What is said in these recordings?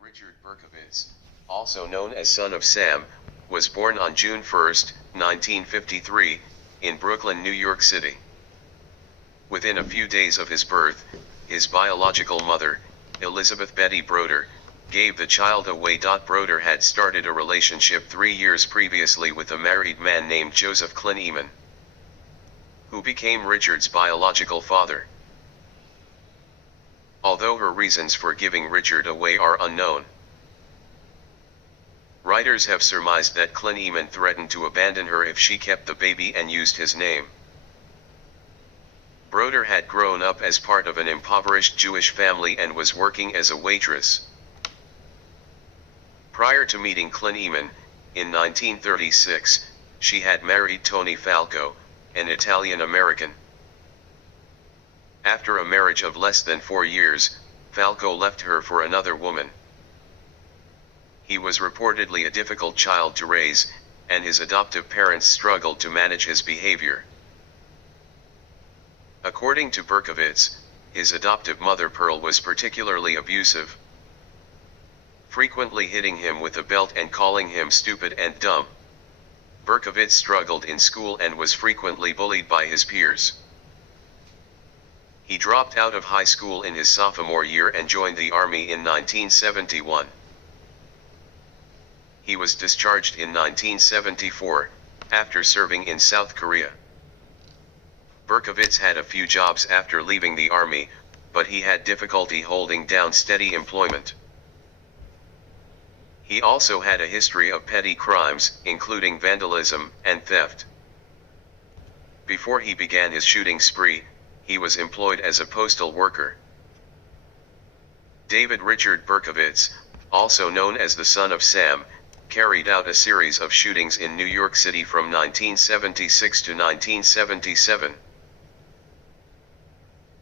Richard Berkowitz, also known as Son of Sam, was born on June 1, 1953, in Brooklyn, New York City. Within a few days of his birth, his biological mother, Elizabeth Betty Broder, gave the child away. Broder had started a relationship 3 years previously with a married man named Joseph Klin-Eman, who became Richard's biological father. Although her reasons for giving Richard away are unknown, writers have surmised that Klin-Eman threatened to abandon her if she kept the baby and used his name. Broder had grown up as part of an impoverished Jewish family and was working as a waitress. Prior to meeting Klin-Eman, in 1936, she had married Tony Falco, an Italian-American. After a marriage of less than 4 years, Falco left her for another woman. He was reportedly a difficult child to raise, and his adoptive parents struggled to manage his behavior. According to Berkowitz, his adoptive mother Pearl was particularly abusive, frequently hitting him with a belt and calling him stupid and dumb. Berkowitz struggled in school and was frequently bullied by his peers. He dropped out of high school in his sophomore year and joined the Army in 1971. He was discharged in 1974, after serving in South Korea. Berkowitz had a few jobs after leaving the Army, but he had difficulty holding down steady employment. He also had a history of petty crimes, including vandalism and theft. Before he began his shooting spree, he was employed as a postal worker. David Richard Berkowitz, also known as the Son of Sam, carried out a series of shootings in New York City from 1976 to 1977.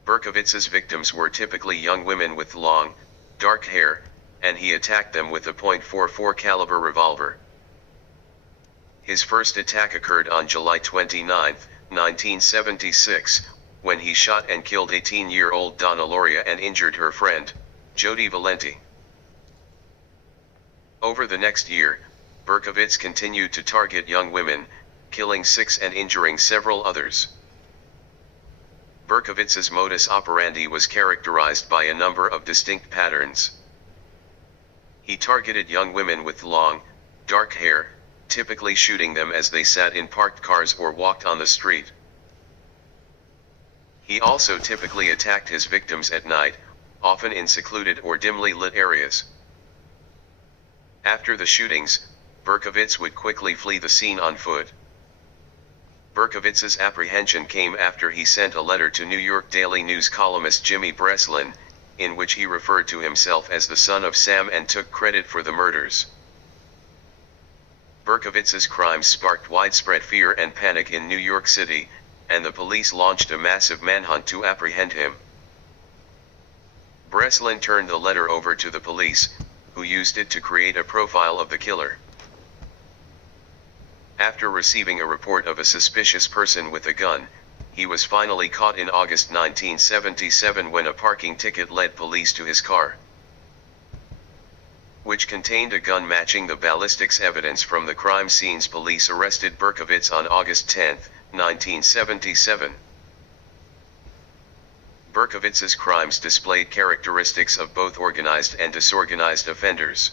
Berkowitz's victims were typically young women with long, dark hair, and he attacked them with a .44 caliber revolver. His first attack occurred on July 29, 1976, when he shot and killed 18-year-old Donna Loria and injured her friend, Jody Valenti. Over the next year, Berkowitz continued to target young women, killing 6 and injuring several others. Berkowitz's modus operandi was characterized by a number of distinct patterns. He targeted young women with long, dark hair, typically shooting them as they sat in parked cars or walked on the street. He also typically attacked his victims at night, often in secluded or dimly lit areas. After the shootings, Berkowitz would quickly flee the scene on foot. Berkowitz's apprehension came after he sent a letter to New York Daily News columnist Jimmy Breslin, in which he referred to himself as the Son of Sam and took credit for the murders. Berkowitz's crimes sparked widespread fear and panic in New York City, and the police launched a massive manhunt to apprehend him. Breslin turned the letter over to the police, who used it to create a profile of the killer. After receiving a report of a suspicious person with a gun, he was finally caught in August 1977 when a parking ticket led police to his car, which contained a gun matching the ballistics evidence from the crime scenes. Police arrested Berkowitz on August 10, 1977. Berkowitz's crimes displayed characteristics of both organized and disorganized offenders.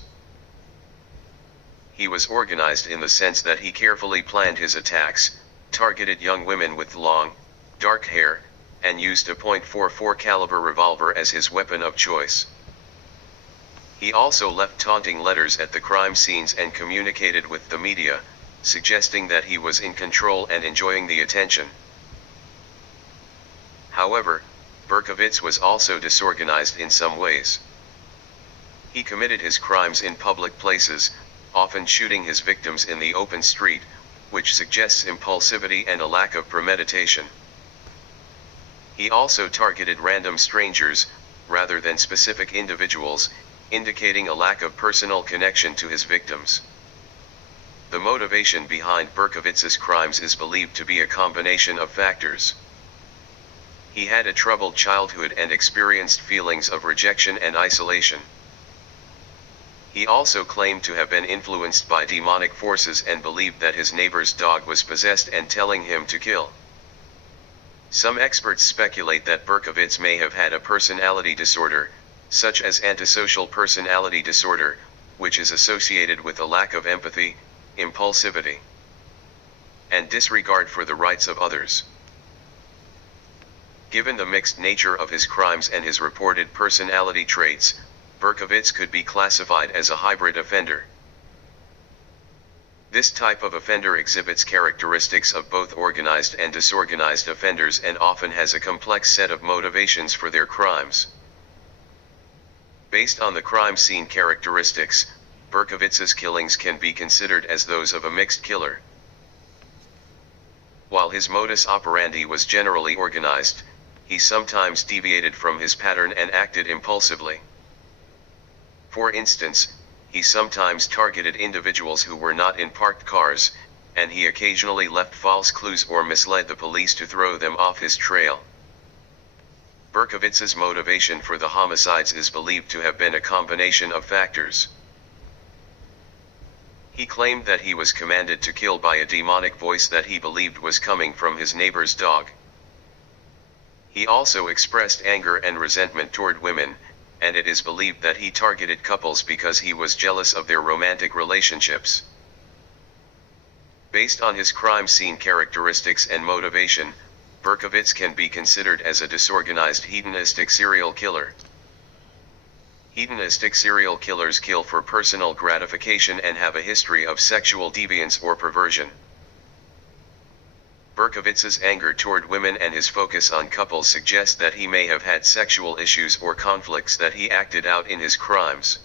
He was organized in the sense that he carefully planned his attacks, targeted young women with long, dark hair, and used a .44 caliber revolver as his weapon of choice. He also left taunting letters at the crime scenes and communicated with the media, suggesting that he was in control and enjoying the attention. However, Berkowitz was also disorganized in some ways. He committed his crimes in public places, often shooting his victims in the open street, which suggests impulsivity and a lack of premeditation. He also targeted random strangers, rather than specific individuals, indicating a lack of personal connection to his victims. The motivation behind Berkowitz's crimes is believed to be a combination of factors. He had a troubled childhood and experienced feelings of rejection and isolation. He also claimed to have been influenced by demonic forces and believed that his neighbor's dog was possessed and telling him to kill. Some experts speculate that Berkowitz may have had a personality disorder, such as antisocial personality disorder, which is associated with a lack of empathy, impulsivity, and disregard for the rights of others. Given the mixed nature of his crimes and his reported personality traits, Berkowitz could be classified as a hybrid offender. This type of offender exhibits characteristics of both organized and disorganized offenders and often has a complex set of motivations for their crimes. Based on the crime scene characteristics, Berkowitz's killings can be considered as those of a mixed killer. While his modus operandi was generally organized, he sometimes deviated from his pattern and acted impulsively. For instance, he sometimes targeted individuals who were not in parked cars, and he occasionally left false clues or misled the police to throw them off his trail. Berkowitz's motivation for the homicides is believed to have been a combination of factors. He claimed that he was commanded to kill by a demonic voice that he believed was coming from his neighbor's dog. He also expressed anger and resentment toward women, and it is believed that he targeted couples because he was jealous of their romantic relationships. Based on his crime scene characteristics and motivation, Berkowitz can be considered as a disorganized hedonistic serial killer. Hedonistic serial killers kill for personal gratification and have a history of sexual deviance or perversion. Berkowitz's anger toward women and his focus on couples suggest that he may have had sexual issues or conflicts that he acted out in his crimes.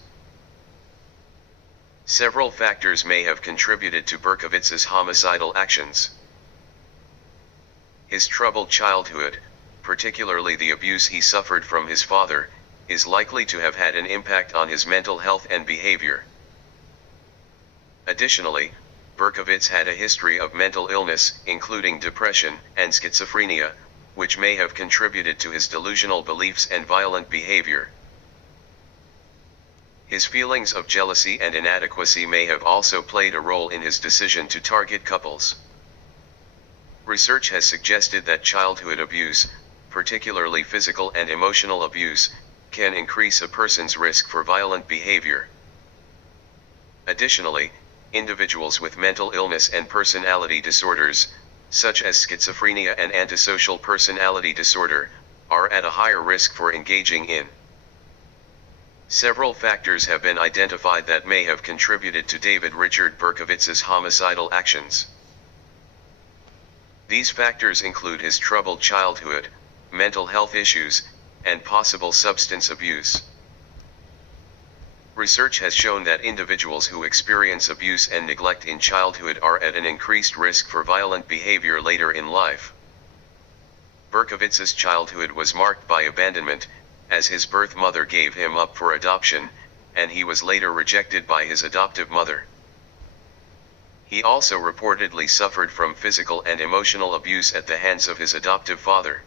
Several factors may have contributed to Berkowitz's homicidal actions. His troubled childhood, particularly the abuse he suffered from his father, is likely to have had an impact on his mental health and behavior. Additionally, Berkowitz had a history of mental illness, including depression and schizophrenia, which may have contributed to his delusional beliefs and violent behavior. His feelings of jealousy and inadequacy may have also played a role in his decision to target couples. Research has suggested that childhood abuse, particularly physical and emotional abuse, can increase a person's risk for violent behavior. Additionally, individuals with mental illness and personality disorders, such as schizophrenia and antisocial personality disorder, are at a higher risk for engaging in. Several factors have been identified that may have contributed to David Richard Berkowitz's homicidal actions. These factors include his troubled childhood, mental health issues, and possible substance abuse. Research has shown that individuals who experience abuse and neglect in childhood are at an increased risk for violent behavior later in life. Berkowitz's childhood was marked by abandonment, as his birth mother gave him up for adoption, and he was later rejected by his adoptive mother. He also reportedly suffered from physical and emotional abuse at the hands of his adoptive father.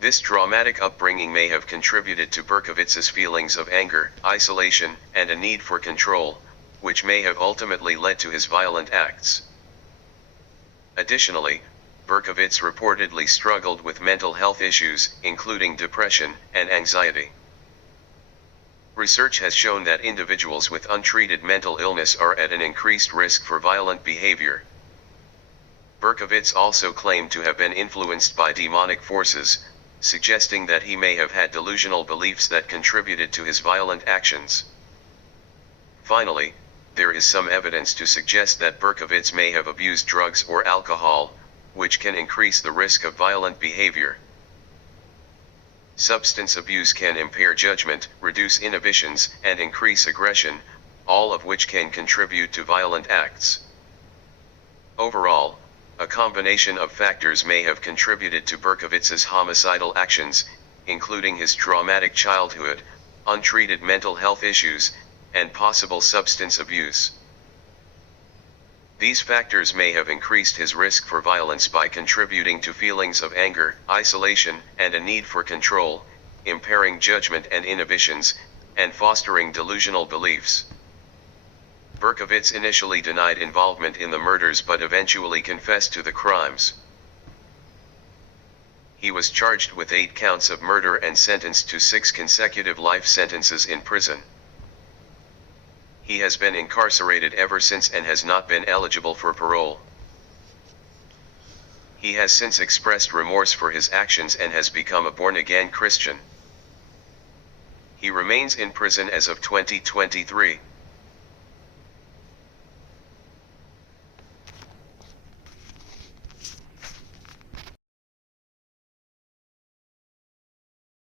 This traumatic upbringing may have contributed to Berkowitz's feelings of anger, isolation, and a need for control, which may have ultimately led to his violent acts. Additionally, Berkowitz reportedly struggled with mental health issues, including depression and anxiety. Research has shown that individuals with untreated mental illness are at an increased risk for violent behavior. Berkowitz also claimed to have been influenced by demonic forces, suggesting that he may have had delusional beliefs that contributed to his violent actions. Finally, there is some evidence to suggest that Berkowitz may have abused drugs or alcohol, which can increase the risk of violent behavior. Substance abuse can impair judgment, reduce inhibitions, and increase aggression, all of which can contribute to violent acts. Overall, a combination of factors may have contributed to Berkowitz's homicidal actions, including his traumatic childhood, untreated mental health issues, and possible substance abuse. These factors may have increased his risk for violence by contributing to feelings of anger, isolation, and a need for control, impairing judgment and inhibitions, and fostering delusional beliefs. Berkowitz initially denied involvement in the murders but eventually confessed to the crimes. He was charged with 8 counts of murder and sentenced to 6 consecutive life sentences in prison. He has been incarcerated ever since and has not been eligible for parole. He has since expressed remorse for his actions and has become a born-again Christian. He remains in prison as of 2023.